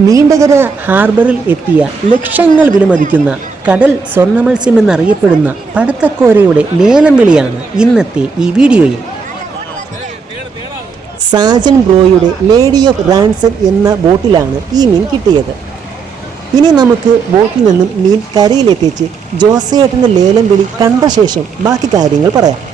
നീണ്ടകര ഹാർബറിൽ എത്തിയ ലക്ഷങ്ങൾ വിലമതിക്കുന്ന കടൽ സ്വർണ മത്സ്യം എന്നറിയപ്പെടുന്ന പടത്തക്കോരയുടെ ലേലം വിളിയാണ് ഇന്നത്തെ ഈ വീഡിയോയിൽ. സാജൻ ബ്രോയുടെ ലേഡി ഓഫ് റാൻസൺ എന്ന ബോട്ടിലാണ് ഈ മീൻ കിട്ടിയത്. ഇനി നമുക്ക് ബോട്ടിൽ നിന്നും മീൻ കരയിലെത്തിച്ച് ജോസേട്ടന്റെ ലേലം വിളി കണ്ട ശേഷം ബാക്കി കാര്യങ്ങൾ പറയാം.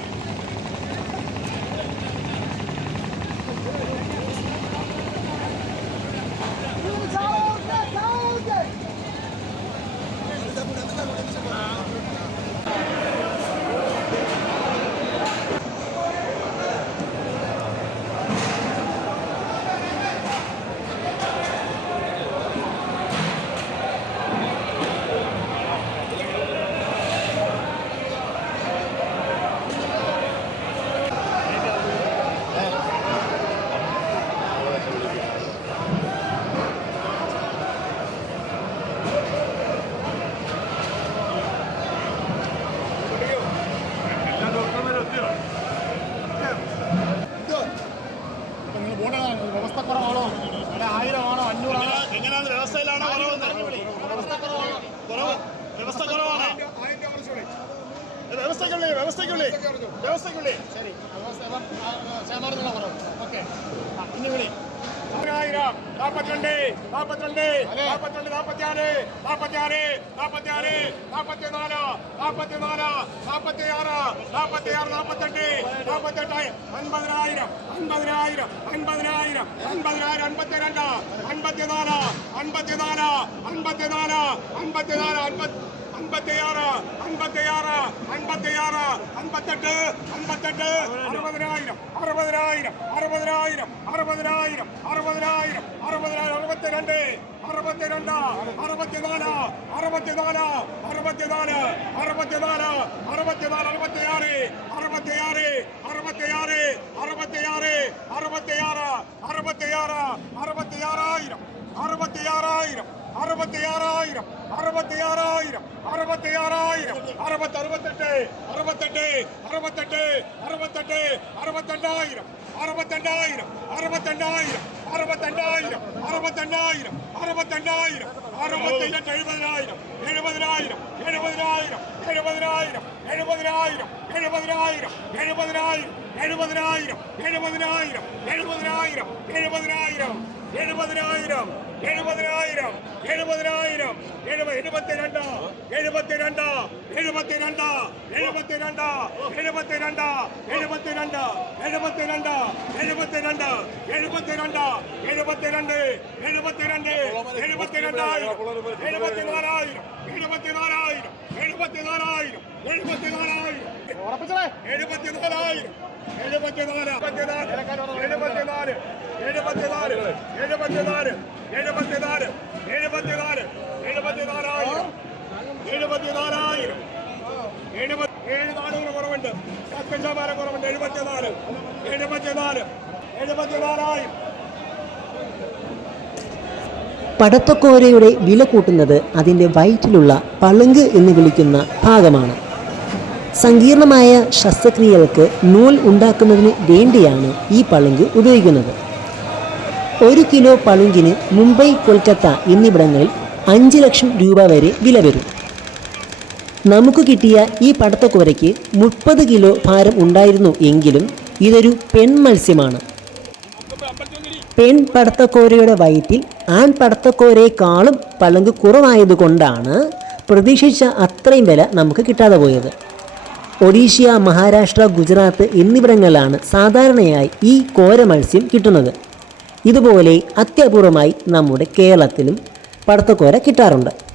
വ്യവസ്ഥക്കുറവാണോ അല്ല ആയിരമാണോ അഞ്ഞൂറാണോ? എങ്ങനെയാണ് വ്യവസ്ഥയിലാണോ വ്യവസ്ഥക്കുറവാണോ കുറവ്? വ്യവസ്ഥക്കുറവാണോ? വ്യവസ്ഥക്കുള്ളി വ്യവസ്ഥക്കുള്ളി വ്യവസ്ഥക്കുള്ളി ശരി. ശതമാനത്തിലുള്ള കുറവ്. ഓക്കെ. ഇനി വിളി. ആയിരം നാൽപ്പത്തിരണ്ട് നാൽപ്പത്തിരണ്ട് നാൽപ്പത്തിരണ്ട് നാൽപ്പത്തിയാറ് നാൽപ്പത്തിയാറ് നാൽപ്പത്തിയാറ് നാൽപ്പത്തിനാല് നാൽപ്പത്തിനാല് നാൽപ്പത്തിയാറ് നാപ്പത്തിയാറ് ആറ് നാൽപ്പത്തെട്ട് നാൽപ്പത്തെട്ടായിരം അൻപതിനായിരം അൻപതിനായിരം അൻപതിനായിരം അൻപതിനായിരം അൻപത്തിരണ്ട് അൻപത്തിനാല് അൻപത്തിനാല് അൻപത്തിനാല് അൻപത്തിനാല് അൻപത്തി അൻപത്തിയാറ് അൻപത്തിയാറ് അൻപത്തിയാറ് അൻപത്തെട്ട് അൻപത്തെട്ട് അറുപതിനായിരം അറുപതിനായിരം അറുപതിനായിരം അറുപതിനായിരം അറുപതിനായിരം അറുപതിനായിരം അറുപത്തിരണ്ട് അറുപത്തിരണ്ട് അറുപത്തിനാല് അറുപത്തിനാല് അറുപത്തിനാല് അറുപത്തിനാല് അറുപത്തിനാല് അറുപത്തിയാറ് അറുപത്തിയാറ് അറുപത്തിയാറ് അറുപത്തിയാറ് അറുപത്തിയാറ് അറുപത്തിയാറ് അറുപത്തിയാറായിരം അറുപത്തിയാറായിരം അറുപത്തിയാറായിരം അറുപത്തിയാറായിരം അറുപത്തിയാറായിരം അറുപത്തി അറുപത്തെട്ട് അറുപത്തെട്ട് അറുപത്തെട്ട് അറുപത്തെട്ട് അറുപത്തെണ്ണായിരം അറുപത്തെണ്ണായിരം അറുപത്തെണ്ണായിരം അറുപത്തെണ്ണായിരം അറുപത്തെണ്ണായിരം അറുപത്തെണ്ണായിരം അറുപത്തിയെട്ട് എഴുപതിനായിരം എഴുപതിനായിരം എഴുപതിനായിരം എഴുപതിനായിരം എഴുപതിനായിരം എഴുപതിനായിരം എഴുപതിനായിരം എഴുപതിനായിരം എഴുപതിനായിരം എഴുപതിനായിരം എഴുപതിനായിരം എഴുപതിനായിരം എഴുപതിനായിരം എഴുപതിനായിരം എഴുപത് എഴുപത്തിരണ്ട് എഴുപത്തിരണ്ട് എഴുപത്തിരണ്ട് എഴുപത്തിരണ്ട് എഴുപത്തിരണ്ട് എഴുപത്തിരണ്ട് എഴുപത്തിരണ്ട് എഴുപത്തിരണ്ട് എഴുപത്തിരണ്ട് എഴുപത്തിരണ്ട് എഴുപത്തിരണ്ട് എഴുപത്തിരണ്ടായിരം എഴുപത്തിനാലായിരം എഴുപത്തിനാലായിരം എഴുപത്തിനാലായിരം എഴുപത്തിനാലായിരം എഴുപത്തിനാലായിരം എഴുപത്തിനാല് എഴുപത്തിനാല് എഴുപത്തിനാല് എഴുപത്തിനാല് എഴുപത്തിനാല് എഴുപത്തിനാല് എഴുപത്തിനാല് എഴുപത്തിനാലായിരം എഴുപത്തിനാലായിരം എഴുപത്തി ഏഴ് കുറവുണ്ട് പത്ത് ശതമാനം കുറവുണ്ട് എഴുപത്തിനാല് എഴുപത്തിനാല് എഴുപത്തിനാലായിരം പടത്തക്കോരയുടെ വില കൂട്ടുന്നത് അതിന്റെ വയറ്റിലുള്ള പളുങ്ക് എന്ന് വിളിക്കുന്ന ഭാഗമാണ്. സങ്കീർണമായ ശസ്ത്രക്രിയകൾക്ക് നൂൽ ഉണ്ടാക്കുന്നതിന് വേണ്ടിയാണ് ഈ പളുങ്ക് ഉപയോഗിക്കുന്നത്. ഒരു കിലോ പളുങ്കിന് മുംബൈ കൊൽക്കത്ത എന്നിവിടങ്ങളിൽ അഞ്ച് ലക്ഷം രൂപ വരെ വില വരും. നമുക്ക് കിട്ടിയ ഈ പടത്തക്കുവരയ്ക്ക് മുപ്പത് കിലോ ഭാരം ഉണ്ടായിരുന്നു എങ്കിലും ഇതൊരു പെൺ മത്സ്യമാണ്. പെൺ പടത്തക്കോരയുടെ വയറ്റിൽ ആൺ പടത്തക്കോരയെക്കാളും പളുങ്ക് കുറവായതുകൊണ്ടാണ് പ്രതീക്ഷിച്ച അത്രയും വില നമുക്ക് കിട്ടാതെ പോയത്. ഒഡീഷ്യ മഹാരാഷ്ട്ര ഗുജറാത്ത് എന്നിവിടങ്ങളിലാണ് സാധാരണയായി ഈ കോര മത്സ്യം കിട്ടുന്നത്. ഇതുപോലെ അത്യപൂർവമായി നമ്മുടെ കേരളത്തിലും പടത്തക്കോര കിട്ടാറുണ്ട്.